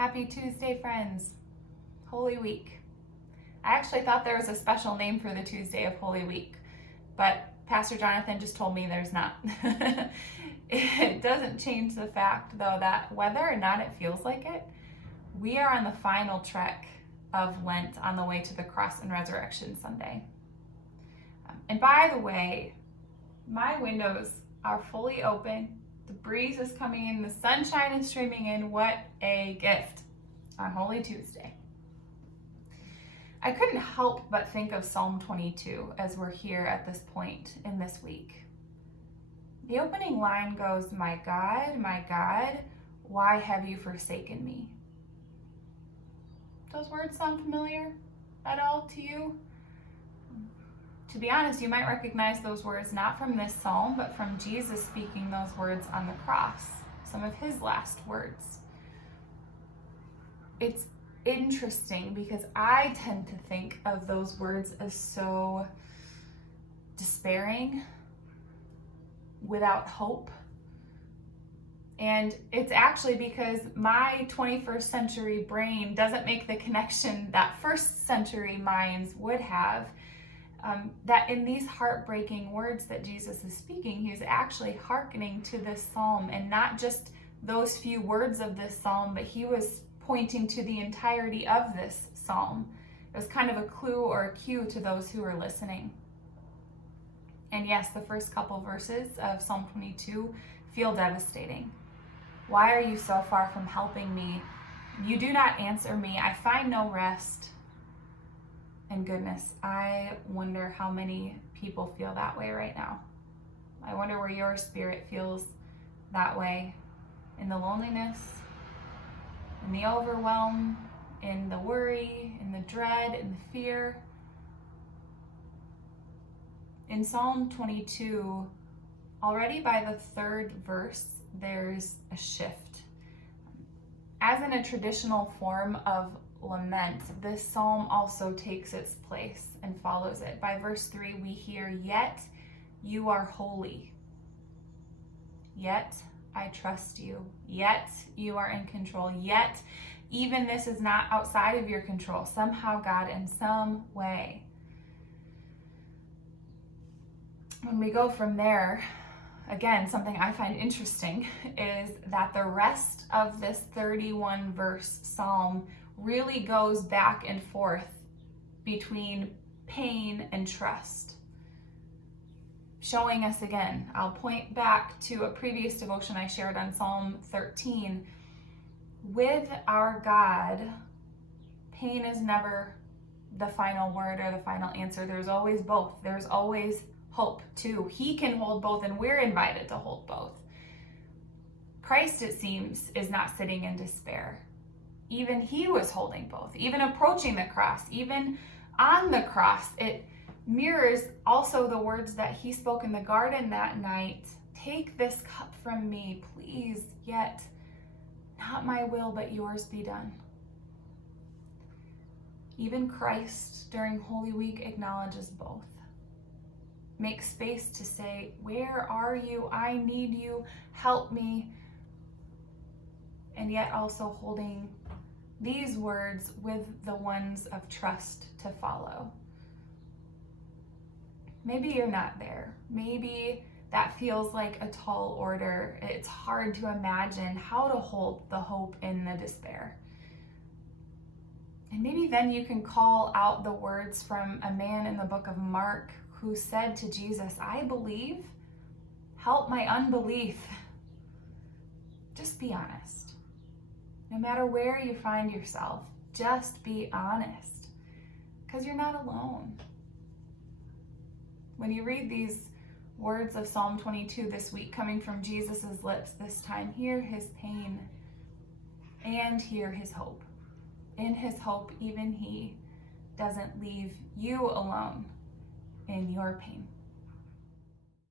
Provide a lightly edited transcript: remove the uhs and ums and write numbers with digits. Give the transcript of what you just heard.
Happy Tuesday, friends. Holy Week. I actually thought there was a special name for the Tuesday of Holy Week, but Pastor Jonathan just told me there's not. It doesn't change the fact, though, that whether or not it feels like it, we are on the final trek of Lent on the way to the Cross and Resurrection Sunday. And by the way, my windows are fully open. The breeze is coming in, the sunshine is streaming in. What a gift on Holy Tuesday. I couldn't help but think of Psalm 22 as we're here at this point in this week. The opening line goes, my God, why have you forsaken me?" Those words sound familiar at all to you? To be honest, you might recognize those words not from this psalm, but from Jesus speaking those words on the cross, some of his last words. It's interesting because I tend to think of those words as so despairing, without hope. And it's actually because my 21st century brain doesn't make the connection that first century minds would have. That in these heartbreaking words that Jesus is speaking, he's actually hearkening to this psalm, and not just those few words of this psalm, but he was pointing to the entirety of this psalm. It was kind of a clue or a cue to those who were listening. And yes, the first couple verses of Psalm 22 feel devastating. Why are you so far from helping me? You do not answer me. I find no rest. And goodness, I wonder how many people feel that way right now. I wonder where your spirit feels that way, in the loneliness, in the overwhelm, in the worry, in the dread, in the fear. In Psalm 22, already by the third verse, there's a shift. As in a traditional form of lament, this psalm also takes its place and follows it. By verse 3, we hear, "Yet you are holy. Yet I trust you. Yet you are in control. Yet even this is not outside of your control. Somehow, God, in some way." When we go from there, again, something I find interesting is that the rest of this 31 verse psalm really goes back and forth between pain and trust. Showing us again, I'll point back to a previous devotion I shared on Psalm 13. With our God, pain is never the final word or the final answer. There's always both. There's always hope too. He can hold both, and we're invited to hold both. Christ, it seems, is not sitting in despair. Even he was holding both, even approaching the cross, even on the cross. It mirrors also the words that he spoke in the garden that night. "Take this cup from me, please, yet not my will, but yours be done." Even Christ during Holy Week acknowledges both. Make space to say, "Where are you? I need you. Help me." And yet also holding these words with the ones of trust to follow. Maybe you're not there. Maybe that feels like a tall order. It's hard to imagine how to hold the hope in the despair. And maybe then you can call out the words from a man in the book of Mark who said to Jesus, "I believe, help my unbelief." Just be honest. No matter where you find yourself, just be honest, because you're not alone. When you read these words of Psalm 22 this week coming from Jesus' lips this time, hear his pain and hear his hope. In his hope, even he doesn't leave you alone in your pain.